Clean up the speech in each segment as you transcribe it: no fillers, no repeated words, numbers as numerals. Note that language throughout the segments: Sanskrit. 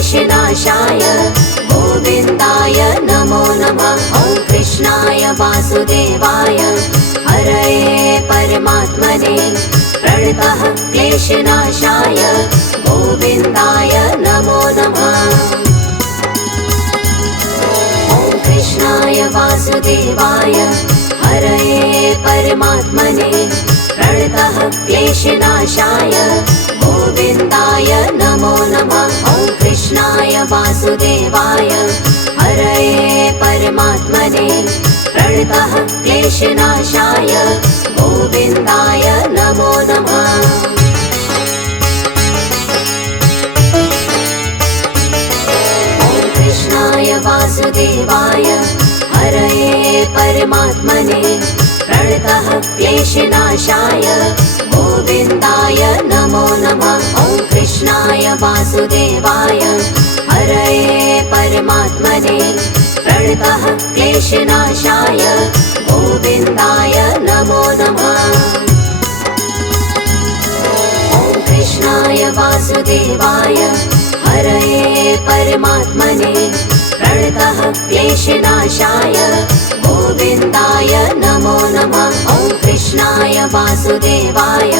क्लेशनाशाय गोविन्दाय नमो नमः। ॐ कृष्णाय वासुदेवाय हरये परमात्मने प्रणतः क्लेशनाशाय गोविन्दाय नमो नमः। ॐ कृष्णाय वासुदेवाय हरये परमात्मने प्रणतः क्लेशनाशाय गोविन्दाय नमो नमः। ॐ कृष्णाय वासुदेवाय हरये परमात्मने प्रणतः क्लेशनाशाय गोविन्दाय नमो नमः। ॐ कृष्णाय वासुदेवाय हरये परमात्मने प्रणतः क्लेशनाशाय गोविन्दाय नमो नमः। ॐ कृष्णाय वासुदेवाय हरये परमात्मने प्रणतः क्लेशनाशाय गोविन्दाय नमो नमः। ॐ कृष्णाय वासुदेवाय हरये परमात्मने प्रणतः क्लेशनाशाय गोविन्दाय नमो नमः। ॐ कृष्णाय वासुदेवाय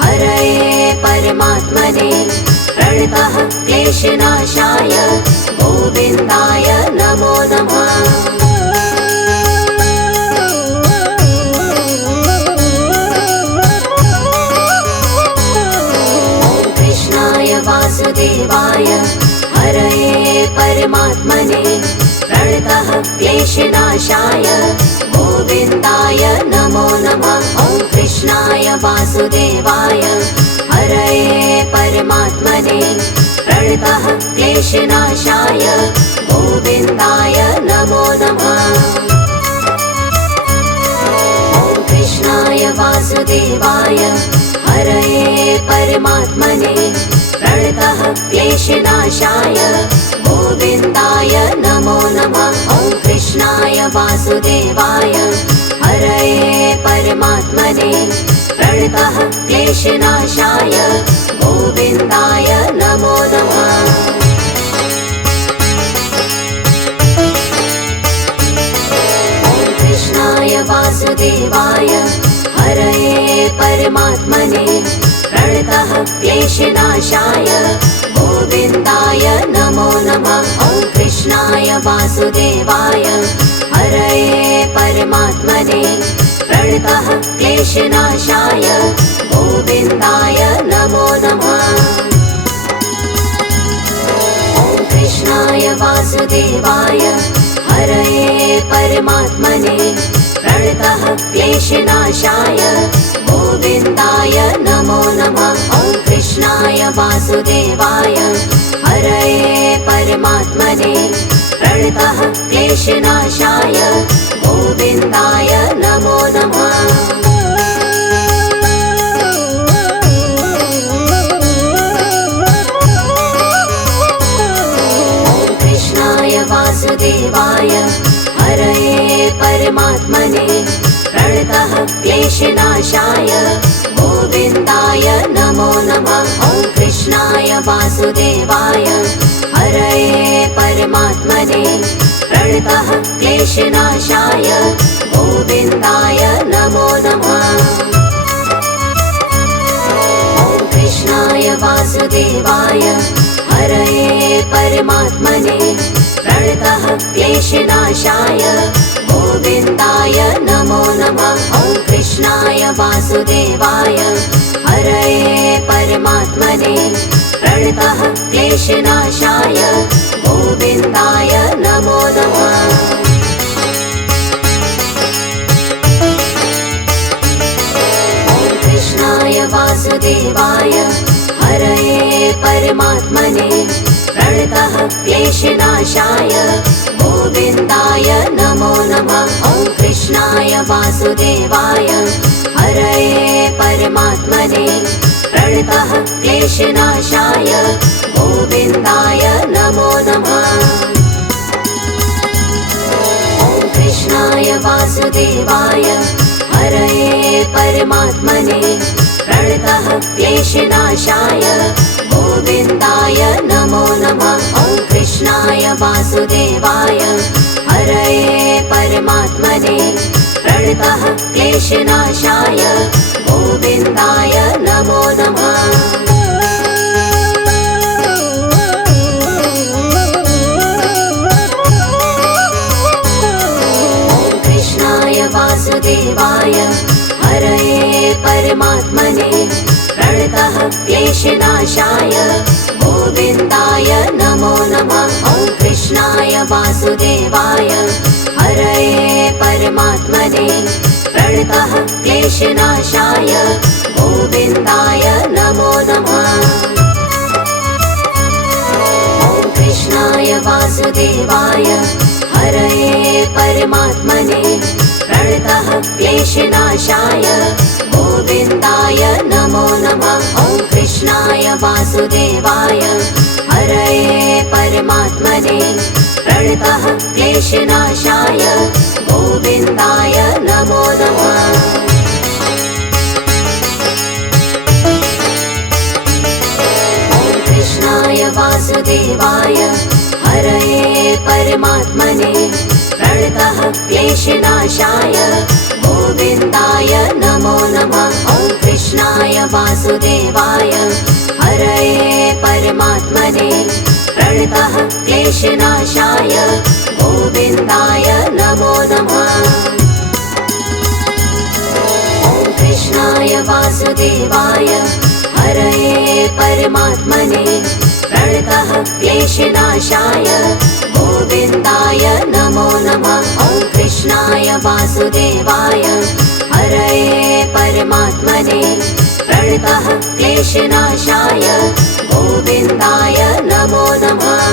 हरये परमात्मने प्रणतः क्लेशनाशाय गोविन्दाय नमो नमः। ॐ कृष्णाय वासुदेवाय हरये परमात्मने प्रणतः क्लेशनाशाय गोविन्दाय नमो नमः। ॐ कृष्णाय वासुदेवाय हरये परमात्मने प्रणतः क्लेशनाशाय गोविन्दाय नमो नमः। ॐ कृष्णाय वासुदेवाय हरये परमात्मने प्रणतः क्लेशनाशाय गोविन्दाय नमो नमः। ॐ कृष्णाय वासुदेवाय हरये परमात्मने प्रणतः क्लेशनाशाय गोविन्दाय नमो नमः। ॐ कृष्णाय वासुदेवाय हरये परमात्मने प्रणतः क्लेशनाशाय गोविन्दाय नमो नमः। ॐ कृष्णाय वासुदेवाय हरये परमात्मने प्रणतः क्लेशनाशाय गोविन्दाय नमो नमः। ॐ कृष्णाय वासुदेवाय हरये परमात्मने प्रणतः क्लेशनाशाय गोविन्दाय नमो नमः। ॐ कृष्णाय वासुदेवाय हरये परमात्मने प्रणतः क्लेशनाशाय गोविन्दाय नमो नमः। ॐ कृष्णाय वासुदेवाय हरये परमात्मने प्रणतः क्लेशनाशाय गोविन्दाय नमो नमः। ॐ कृष्णाय वासुदेवाय हरये परमात्मने प्रणतः क्लेशनाशाय गोविन्दाय नमो नमः। ॐ कृष्णाय वासुदेवाय हरये परमात्मने प्रणतः क्लेशनाशाय गोविन्दाय नमो नमः। ॐ कृष्णाय वासुदेवाय हरये परमात्मने प्रणतः क्लेशनाशाय गोविन्दाय नमो नमः। ॐ कृष्णाय वासुदेवाय हरये परमात्मने प्रणतः क्लेशनाशाय गोविन्दाय नमो नमः। ॐ कृष्णाय वासुदेवाय हरये परमात्मने प्रणतः क्लेशनाशाय गोविन्दाय नमो नमः। ॐ कृष्णाय वासुदेवाय हरये परमात्मने प्रणतः क्लेशनाशाय गोविन्दाय नमो नमः। वासुदेवाय हरये परमात्मने प्रणतः क्लेशनाशाय गोविन्दाय नमो नमः। वासुदेवाय हरये परमात्मने प्रणतः क्लेशनाशाय गोविन्दाय नमो नमः। ॐ कृष्णाय वासुदेवाय हरये परमात्मने प्रणतः क्लेशनाशाय गोविन्दाय नमो नमः। ॐ कृष्णाय वासुदेवाय हरये परमात्मने प्रणतः क्लेशनाशाय गोविन्दाय नमो नमः। ॐ कृष्णाय वासुदेवाय हरये परमात्मने प्रणतः क्लेशनाशाय गोविन्दाय नमो नमः। ॐ कृष्णाय वासुदेवाय हरये परमात्मने प्रणतः क्लेशनाशाय गोविन्दाय नमो नमः। ॐ कृष्णाय वासुदेवाय हरये परमात्मने प्रणतः क्लेशनाशाय गोविन्दाय नमो नमः। ॐ कृष्णाय वासुदेवाय हरये परमात्मने प्रणतः क्लेशनाशाय गोविन्दाय नमो नमः। ॐ कृष्णाय वासुदेवाय हरये परमात्मने प्रणतः क्लेशनाशाय गोविन्दाय नमो नमः।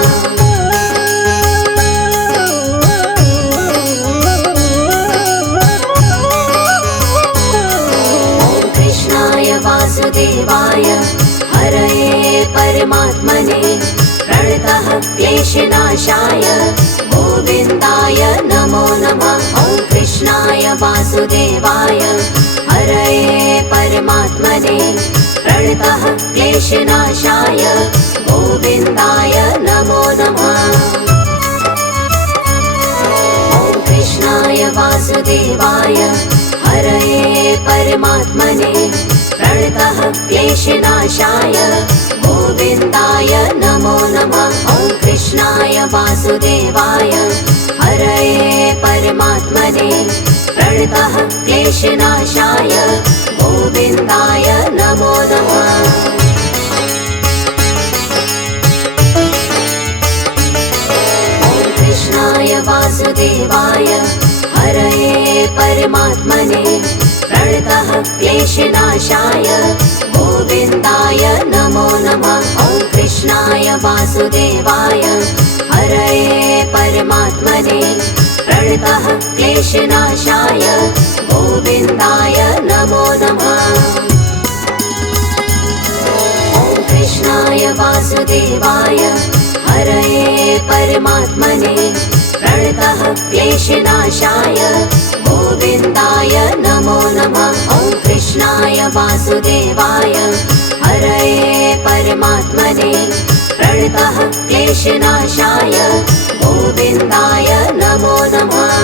ॐ कृष्णाय वासुदेवाय हरये परमात्मने प्रणतः क्लेशनाशाय गोविन्दाय नमो नमः। ॐ कृष्णाय वासुदेवाय हरये परमात्मने प्रणतः क्लेशनाशाय गोविन्दाय नमो नमः। ॐ कृष्णाय वासुदेवाय हरये परमात्मने प्रणतः क्लेशनाशाय गोविन्दाय नमो नमः। ॐ कृष्णाय वासुदेवाय हरये परमात्मने प्रणतः क्लेशनाशाय गोविन्दाय नमो नमः। ॐ कृष्णाय वासुदेवाय हरये परमात्मने प्रणतः क्लेशनाशाय गोविन्दाय नमो नमः। ॐ कृष्णाय वासुदेवाय हरये परमात्मने प्रणतः क्लेशनाशाय गोविन्दाय नमो नमः। ॐ कृष्णाय वासुदेवाय हरये परमात्मने प्रणतः क्लेशनाशाय गोविन्दाय नमो नमः। ॐ कृष्णाय वासुदेवाय हरये परमात्मने प्रणतः क्लेशनाशाय गोविन्दाय नमो नमः।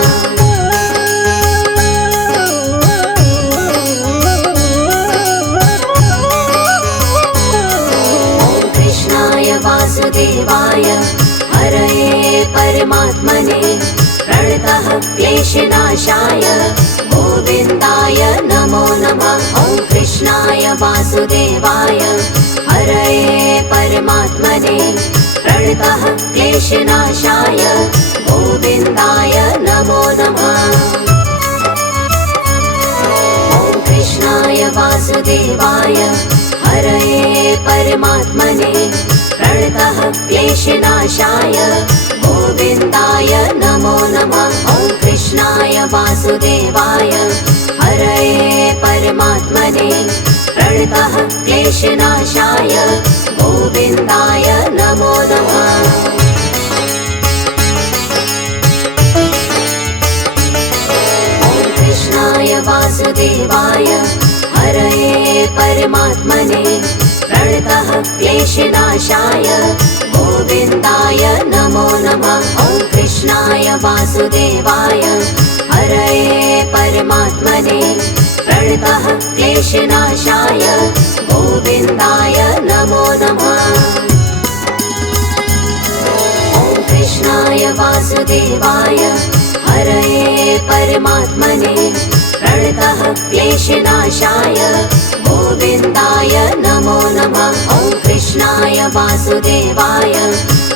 ॐ कृष्णाय वासुदेवाय हरये परमात्मने प्रणतः क्लेशनाशाय गोविन्दाय नमो नमः। ॐ कृष्णाय वासुदेवाय हरये परमात्मने प्रणतः क्लेशनाशाय गोविन्दाय नमो नमः। ॐ कृष्णाय वासुदेवाय हरये परमात्मने प्रणतः क्लेशनाशाय गोविन्दाय नमो नमः। ॐ कृष्णाय वासुदेवाय हरये परमात्मने प्रणतः क्लेशनाशाय गोविन्दाय नमो नमः। ॐ कृष्णाय वासुदेवाय हरये परमात्मने प्रणतः क्लेशनाशाय गोविन्दाय नमो नमः। ॐ वासुदेवाय हरये परमात्मने प्रणतः क्लेशनाशाय गोविन्दाय नमो नमः। ॐ कृष्णाय वासुदेवाय हरये परमात्मने प्रणतः क्लेशनाशाय गोविन्दाय नमो नमः। ॐ कृष्णाय वासुदेवाय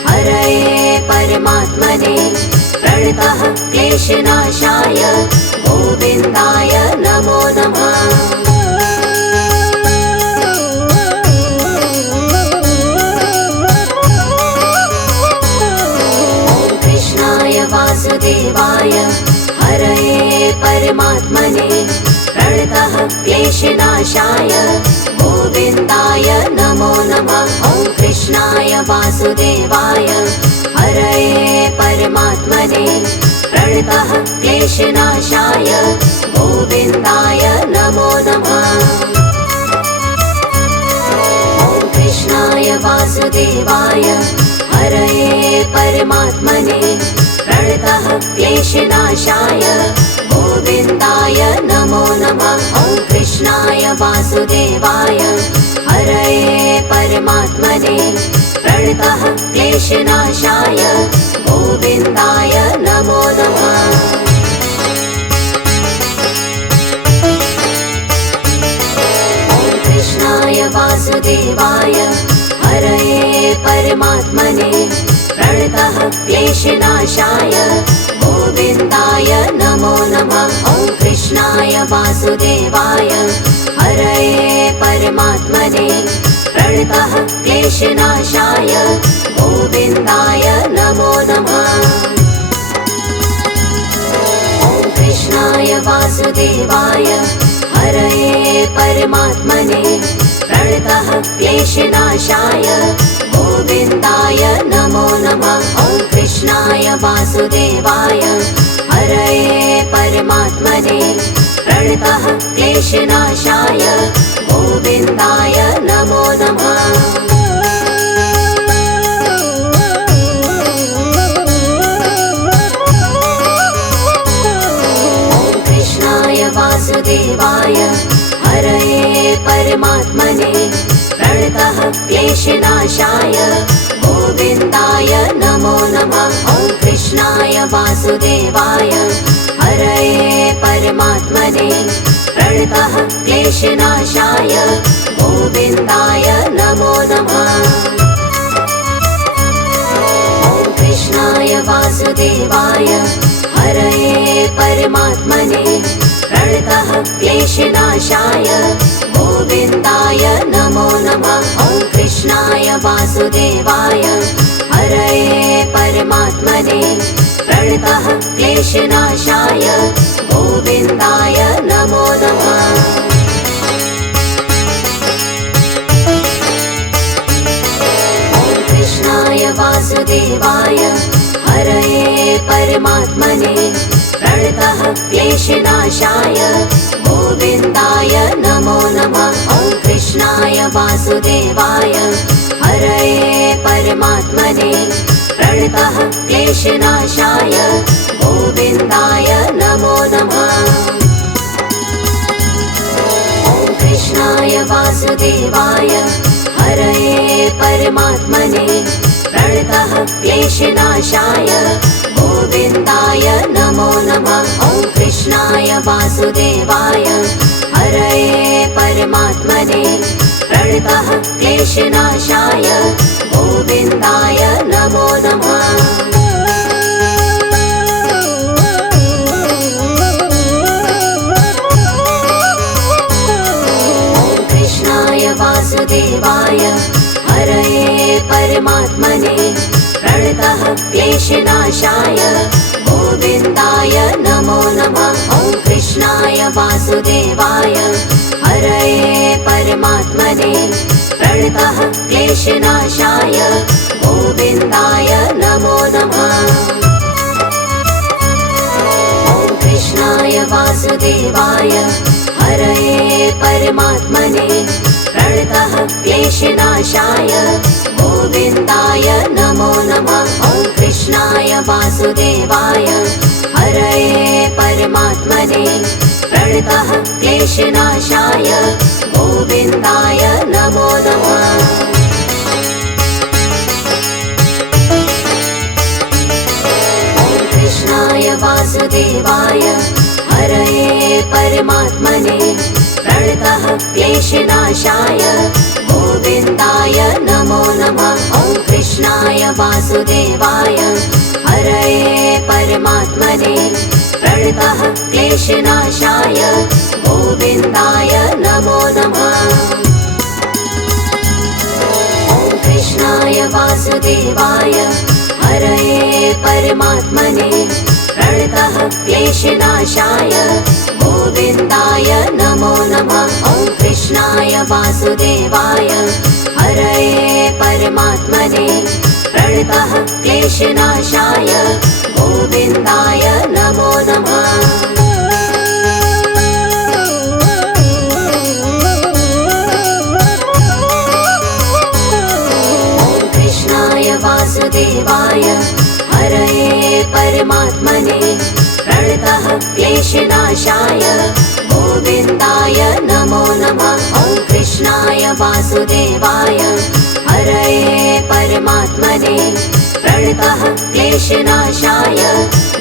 हरये परमात्मने प्रणतः क्लेशनाशाय गोविन्दाय नमो नमः। ॐ कृष्णाय वासुदेवाय हरये परमात्मने प्रणतः क्लेशनाशाय गोविन्दाय नमो नमः। ॐ कृष्णाय वासुदेवाय हरये परमात्मने प्रणतः क्लेशनाशाय गोविन्दाय नमो नमः। ॐ कृष्णाय वासुदेवाय हरये परमात्मने प्रणतः क्लेशनाशाय गोविन्दाय नमो नमः। ॐ कृष्णाय वासुदेवाय हरये परमात्मने प्रणतः क्लेशनाशाय गोविन्दाय नमो नमः। ॐ कृष्णाय वासुदेवाय हरये परमात्मने प्रणतः क्लेशनाशाय गोविन्दाय नमो नमः। ॐ कृष्णाय वासुदेवाय हरये परमात्मने प्रणतः क्लेशनाशाय गोविन्दाय नमो नमः। ॐ कृष्णाय वासुदेवाय हरये परमात्मने प्रणतः क्लेशनाशाय गोविन्दाय नमो नमः। ॐ कृष्णाय वासुदेवाय हरये परमात्मने प्रणतः क्लेशनाशाय गोविन्दाय नमो नमः। ॐ कृष्णाय वासुदेवाय हरये परमात्मने प्रणतः क्लेशनाशाय गोविन्दाय नमो नमः। ॐ कृष्णाय वासुदेवाय हरये परमात्मने प्रणतः क्लेशनाशाय गोविन्दाय नमो नमः। ॐ कृष्णाय वासुदेवाय हरये परमात्मने प्रणतः क्लेशनाशाय गोविन्दाय नमो नमः। ॐ कृष्णाय वासुदेवाय हरये परमात्मने प्रणतः क्लेशनाशाय गोविन्दाय नमो नमः। ॐ कृष्णाय वासुदेवाय हरये परमात्मने प्रणतः क्लेशनाशाय गोविन्दाय नमो नमः। ॐ कृष्णाय वासुदेवाय हरये परमात्मने प्रणतः क्लेशनाशाय गोविन्दाय नमो नमः। ॐ कृष्णाय वासुदेवाय हरये परमात्मने प्रणतः क्लेशनाशाय गोविन्दाय नमो नमः। ॐ कृष्णाय वासुदेवाय हरये परमात्मने प्रणतः क्लेशनाशाय गोविन्दाय नमो नमः। ॐ कृष्णाय वासुदेवाय हरये परमात्मने प्रणतः क्लेशनाशाय गोविन्दाय नमो नमः। ॐ कृष्णाय वासुदेवाय हरये परमात्मने प्रणतः क्लेशनाशाय गोविन्दाय नमो नमः। ॐ कृष्णाय वासुदेवाय हरये परमात्मने प्रणतः क्लेशनाशाय गोविन्दाय नमो नमः। ॐ कृष्णाय वासुदेवाय हरये परमात्मने प्रणतः क्लेशनाशाय गोविन्दाय नमो नमः। कृष्णाय वासुदेवाय हरये परमात्मने प्रणतः क्लेशनाशाय गोविन्दाय नमो नमः। ॐ कृष्णाय वासुदेवाय हरये परमात्मने प्रणतः क्लेशनाशाय गोविन्दाय नमो नमः। ॐ कृष्णाय वासुदेवाय हरये परमात्मने प्रणतः क्लेशनाशाय गोविन्दाय नमो नमः। ॐ कृष्णाय वासुदेवाय हरये परमात्मने प्रणतः क्लेशनाशाय गोविन्दाय नमो नमः। वासुदेवाय हरये परमात्मने प्रणतः क्लेशनाशाय गोविन्दाय नमो नमः। ॐ कृष्णाय वासुदेवाय हरये परमात्मने प्रणतः क्लेशनाशाय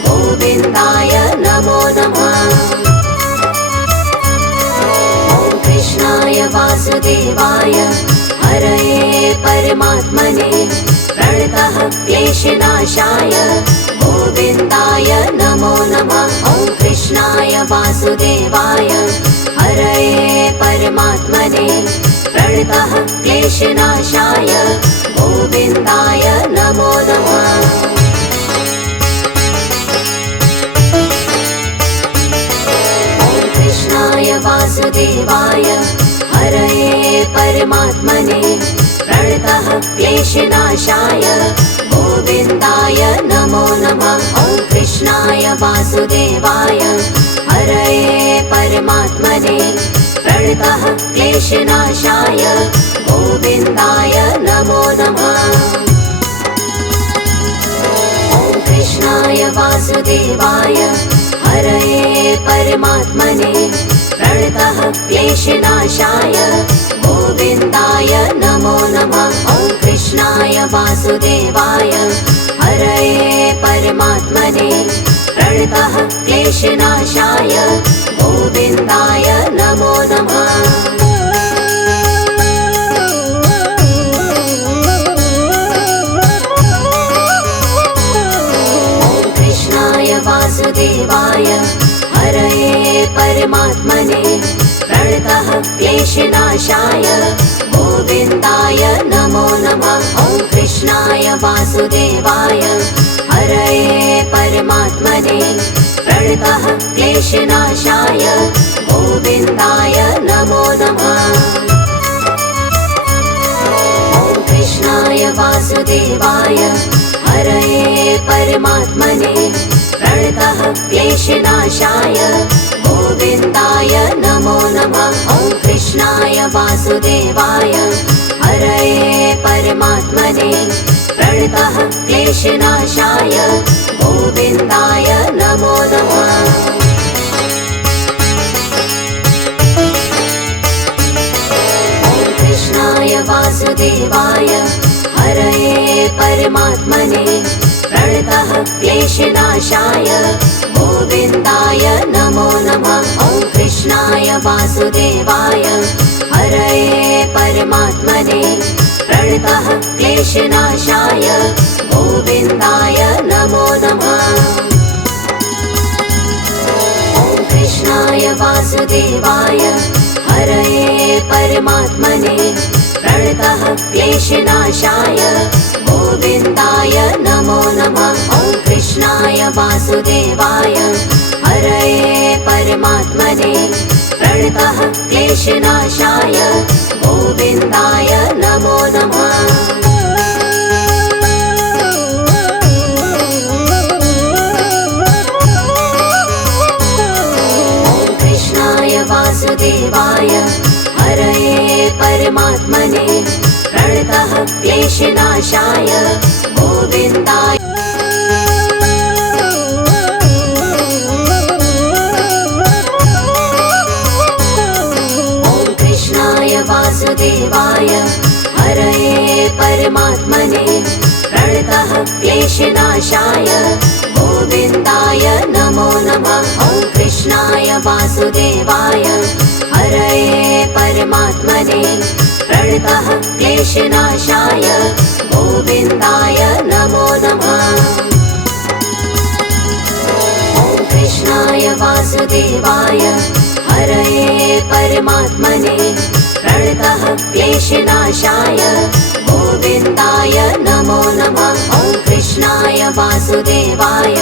गोविन्दाय नमो नमः। ॐ कृष्णाय वासुदेवाय हरये परमात्मने प्रणतः क्लेशनाशाय गोविन्दाय नमो नमः। ॐ कृष्णाय वासुदेवाय हरये परमात्मने प्रणतः क्लेशनाशाय गोविन्दाय नमो नमः। ॐ कृष्णाय वासुदेवाय हरये परमात्मने प्रणतः क्लेशनाशाय गोविन्दाय नमो नमः। ॐ कृष्णाय वासुदेवाय हरये परमात्मने प्रणतः क्लेशनाशाय गोविन्दाय नमो नमः। ॐ कृष्णाय वासुदेवाय हरये परमात्मने प्रणतः क्लेशनाशाय गोविन्दाय नमो नमः। ॐ कृष्णाय वासुदेवाय हरये परमात्मने प्रणतः क्लेशनाशाय गोविन्दाय नमो नमः। ॐ कृष्णाय वासुदेवाय हरये परमात्मने प्रणतः क्लेशनाशाय गोविन्दाय नमो नमः। ॐ कृष्णाय वासुदेवाय हरये परमात्मने प्रणतः क्लेशनाशाय गोविन्दाय नमो नमः। ॐ कृष्णाय वासुदेवाय हरये परमात्मने प्रणतः क्लेशनाशाय गोविन्दाय नमो नमः। ॐ कृष्णाय वासुदेवाय हरये परमात्मने प्रणतः क्लेशनाशाय गोविन्दाय नमो नमः। ॐ कृष्णाय वासुदेवाय हरये परमात्मने प्रणतः क्लेशनाशाय गोविन्दाय नमो नमः। ॐ कृष्णाय वासुदेवाय हरये परमात्मने प्रणतः क्लेशनाशाय गोविन्दाय नमो नमः। ॐ कृष्णाय वासुदेवाय हरये परमात्मने प्रणतः क्लेशनाशाय गोविन्दाय नमो नमः। ॐ कृष्णाय वासुदेवाय हरये परमात्मने प्रणतः क्लेशनाशाय गोविन्दाय नमो नमः। ॐ कृष्णाय वासुदेवाय हरये परमात्मने प्रणतः क्लेशनाशाय गोविन्दाय। क्लेशनाशाय गोविन्दाय नमो नमः। ॐ कृष्णाय वासुदेवाय हरये परमात्मने प्रणतः क्लेशनाशाय गोविन्दाय नमो नमः। ॐ कृष्णाय वासुदेवाय हरये परमात्मने प्रणतः क्लेशनाशाय गोविन्दाय नमो नमः। ॐ कृष्णाय वासुदेवाय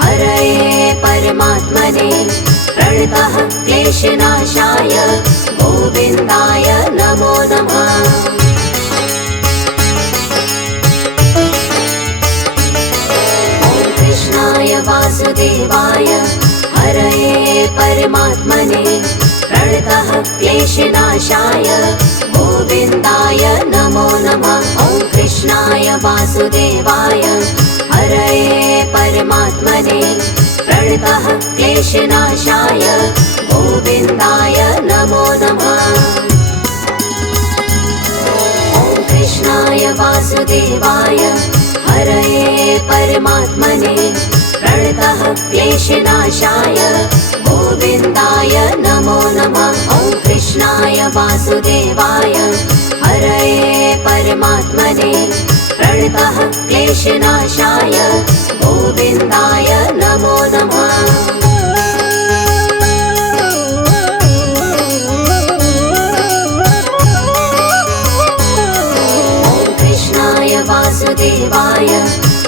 हरये परमात्मने प्रणतः क्लेशनाशाय गोविन्दाय नमो नमः। ॐ कृष्णाय वासुदेवाय हरये परमात्मने प्रणतः क्लेशनाशाय गोविन्दाय नमो नमः। ॐ कृष्णाय वासुदेवाय हरये परमात्मने प्रणतः क्लेशनाशाय गोविन्दाय नमो नमः। ॐ कृष्णाय वासुदेवाय हरये परमात्मने प्रणतः क्लेशनाशाय गोविन्दाय नमो नमः। ॐ कृष्णाय वासुदेवाय हरये परमात्मने प्रणतः क्लेशनाशाय गोविन्दाय नमो नमः। ॐ कृष्णाय वासुदेवाय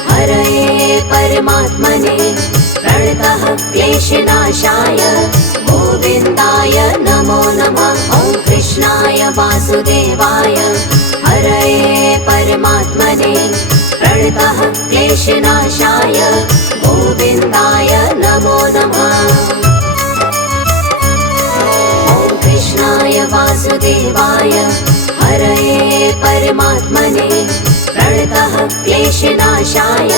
हरये परमात्मने प्रणतः क्लेशनाशाय गोविन्दाय नमो नमः। ॐ कृष्णाय वासुदेवाय हरये परमात्मने प्रणतः क्लेशनाशाय गोविन्दाय नमो नमः। ॐ कृष्णाय वासुदेवाय हरये परमात्मने प्रणतः क्लेशनाशाय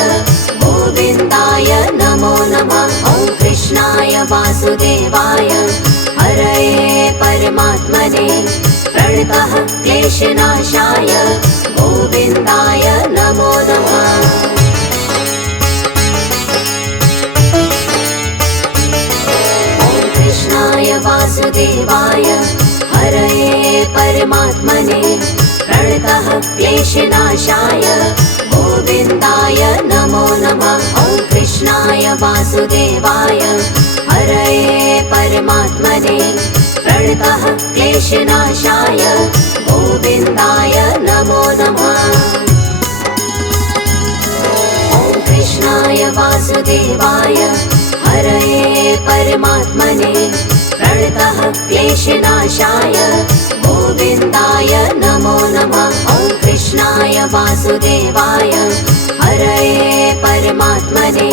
गोविन्दाय नमो नमः। ॐ कृष्णाय वासुदेवाय हरये परमात्मने प्रणतः क्लेशनाशाय गोविन्दाय नमो नमः। ॐ कृष्णाय वासुदेवाय हरये परमात्मने प्रणतः क्लेशनाशाय गोविन्दाय नमो नमः। ॐ कृष्णाय वासुदेवाय हरये परमात्मने प्रणतः क्लेशनाशाय गोविन्दाय नमो नमः। ॐ कृष्णाय वासुदेवाय हरये परमात्मने प्रणतः क्लेशनाशाय गोविन्दाय नमो नमः। ॐ कृष्णाय वासुदेवाय हरये परमात्मने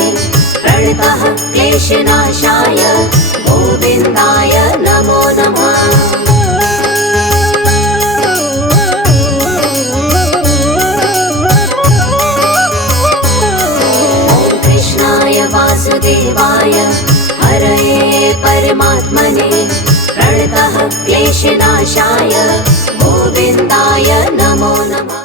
प्रणतः क्लेशनाशाय गोविन्दाय नमो नमः। ॐ कृष्णाय वासुदेवाय हरये परमात्मने प्रणतः क्लेशनाशाय गोविन्दाय नमो नमः।